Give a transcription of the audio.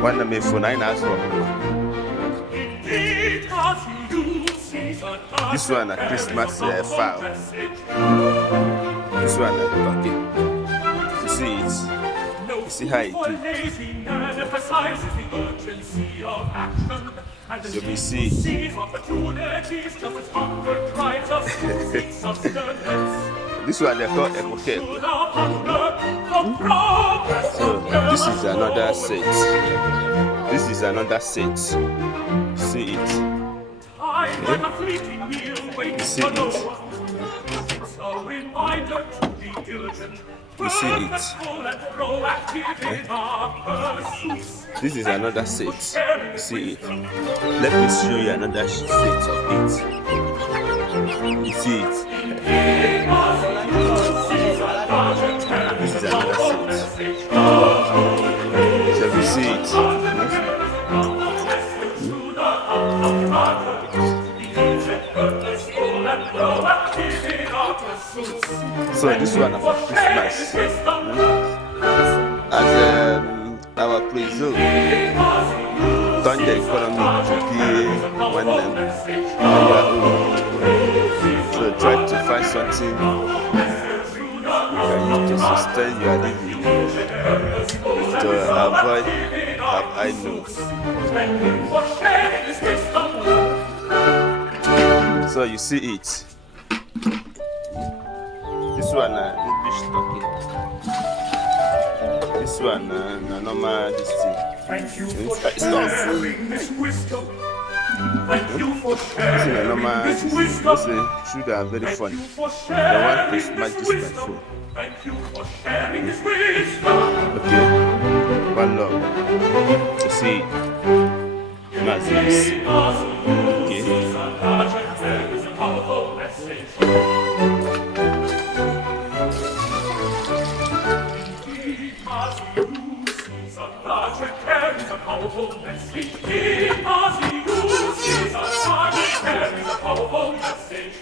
One of my phone I ask for. This one a Christmas file. This one a bucket. You see it? You see how it do? So we see. This one they call epoche. So this is another set. This is another set. See it? Okay. You see it? You see it? Okay. This is another set. See it? Let me show you another set of it. You see it? This is another set. So you see it? So this one for Christmas. As our presume turn the economy to be one so try to find something you can use to sustain your living to avoid have I know. So you see it. This one English talking. This one normal this thing. Thank you for sharing this wisdom. Thank you for sharing this wisdom. Sugar are very funny. The one to smash this my phone. Thank you for sharing this wisdom. Okay. One love. You see Maazi-UC. Okay. Powerful message. Maazi-UC is a powerful message.